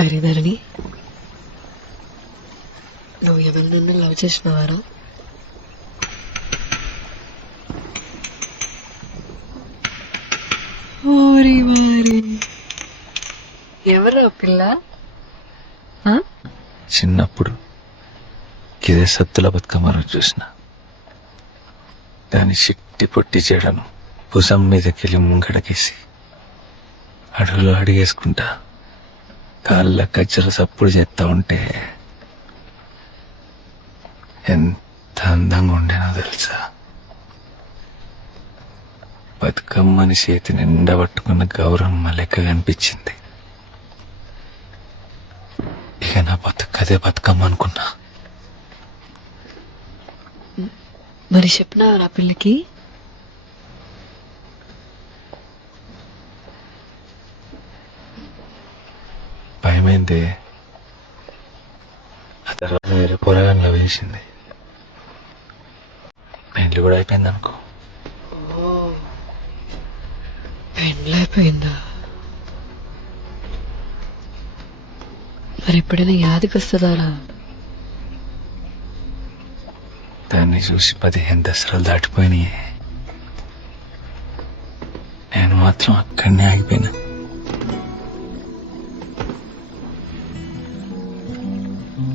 అరే ధరణి, నువ్వు ఎవరినన్నా లవ్ చేసినవారా? ఓరి వారి, ఎవరు పిల్ల? చిన్నప్పుడు ఇదే సత్తుల బతుకమ్మ రోజు చూసిన దాని చిట్టి పొట్టి చెడను భుజం మీదకెళ్ళి ముంగడకేసి అడుగులో అడిగేసుకుంటా కాళ్ళ కజ్జల సప్పుడు చేస్తా ఉంటే ఎంత అందంగా ఉండేనో తెలుసా. బతుకమ్మని చేతి నిండా పట్టుకున్న గౌరమ్మ లెక్క కనిపించింది. ఇక నా బతుకదే బతుకమ్మ అనుకున్నా. మరి చెప్పినావా నా పిల్లకి? భయమైంది. ఆ తర్వాత వేరే పొరగాన్లో వేసింది. పెళ్లి కూడా అయిపోయింది అనుకో. పెండ్లైపోయిందా? మరి ఎప్పుడైనా యాదికి వస్తుందారా? దాన్ని చూసి 15 దసరాలు దాటిపోయినాయి. నేను మాత్రం అక్కడనే ఆగిపోయినా.